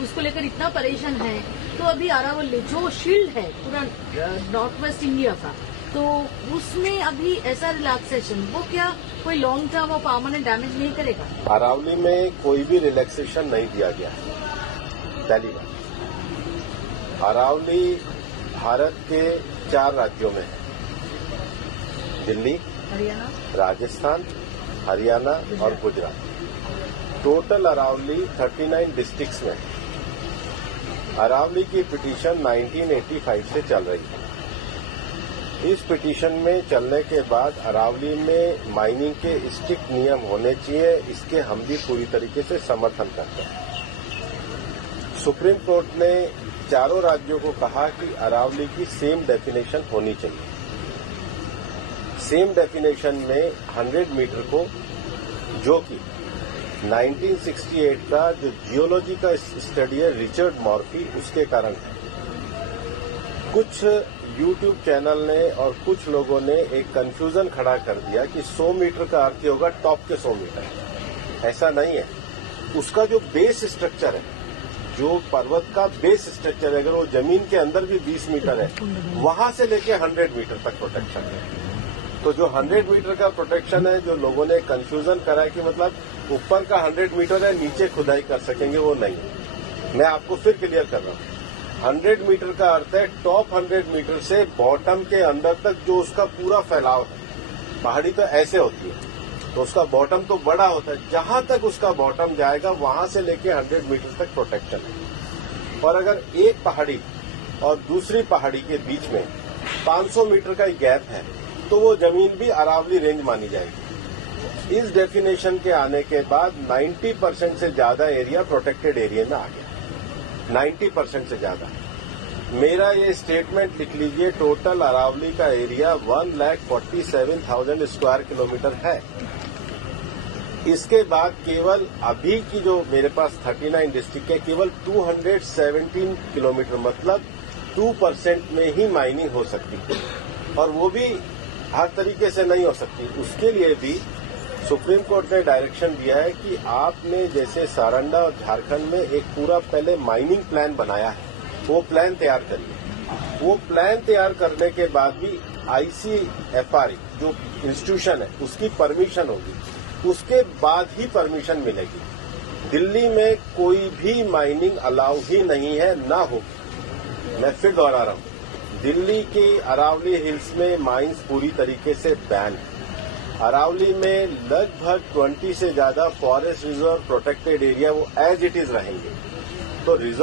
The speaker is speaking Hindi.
उसको लेकर इतना परेशान है, तो अभी अरावली जो शील्ड है पूरा नॉर्थ वेस्ट इंडिया का, तो उसमें अभी ऐसा रिलैक्सेशन वो क्या कोई लॉन्ग टर्म और परमानेंट डैमेज नहीं करेगा? अरावली में कोई भी रिलैक्सेशन नहीं दिया गया है। पहली बात, अरावली भारत के 4 राज्यों में है, दिल्ली, हरियाणा, राजस्थान, हरियाणा और गुजरात। टोटल अरावली 39 डिस्ट्रिक्ट्स में है। अरावली की पिटीशन 1985 से चल रही है। इस पिटीशन में चलने के बाद अरावली में माइनिंग के स्ट्रिक्ट नियम होने चाहिए, इसके हम भी पूरी तरीके से समर्थन करते हैं। सुप्रीम कोर्ट ने चारों राज्यों को कहा कि अरावली की सेम डेफिनेशन होनी चाहिए। सेम डेफिनेशन में 100 मीटर को, जो कि 1968 का जो जियोलॉजी का स्टडी है रिचर्ड मॉर्फी, उसके कारण है। कुछ यूट्यूब चैनल ने और कुछ लोगों ने एक कंफ्यूजन खड़ा कर दिया कि 100 मीटर का अर्थ होगा टॉप के 100 मीटर। ऐसा नहीं है। उसका जो बेस स्ट्रक्चर है, जो पर्वत का बेस स्ट्रक्चर है, अगर वो जमीन के अंदर भी 20 मीटर है, वहां से लेके 100 मीटर तक प्रोटेक्शन है। तो जो 100 मीटर का प्रोटेक्शन है, जो लोगों ने कंफ्यूजन करा है कि मतलब ऊपर का 100 मीटर है, नीचे खुदाई कर सकेंगे, वो नहीं है। मैं आपको फिर क्लियर कर रहा हूं। 100 मीटर का अर्थ है टॉप 100 मीटर से बॉटम के अंदर तक जो उसका पूरा फैलाव है। पहाड़ी तो ऐसे होती है, तो उसका बॉटम तो बड़ा होता है, जहां तक उसका बॉटम जाएगा वहां से लेके 100 मीटर तक प्रोटेक्शन है। और अगर एक पहाड़ी और दूसरी पहाड़ी के बीच में 500 मीटर का गैप है, तो वो जमीन भी अरावली रेंज मानी जाएगी। इस डेफिनेशन के आने के बाद 90% से ज्यादा एरिया प्रोटेक्टेड एरिया में आ गया। 90% से ज्यादा। मेरा ये स्टेटमेंट लिख लीजिए, टोटल अरावली का एरिया 1,47,000 स्क्वायर किलोमीटर है। इसके बाद केवल अभी की जो मेरे पास 39 डिस्ट्रिक्ट है, केवल 217 किलोमीटर, मतलब 2% में ही माइनिंग हो सकती है, और वो भी हर तरीके से नहीं हो सकती। उसके लिए भी सुप्रीम कोर्ट ने डायरेक्शन दिया है कि आपने जैसे सारंडा और झारखंड में एक पूरा पहले माइनिंग प्लान बनाया है, वो प्लान तैयार करिए। वो प्लान तैयार करने के बाद भी ICFR जो इंस्टीट्यूशन है उसकी परमिशन होगी, उसके बाद ही परमिशन मिलेगी। दिल्ली में कोई भी माइनिंग अलाउ ही नहीं है, ना होगी। मैं फिर दोहरा रहा हूं, दिल्ली के अरावली हिल्स में माइंस पूरी तरीके से बैन है। अरावली में लगभग 20 से ज्यादा फॉरेस्ट रिजर्व प्रोटेक्टेड एरिया वो एज इट इज रहेंगे। तो रिजर्व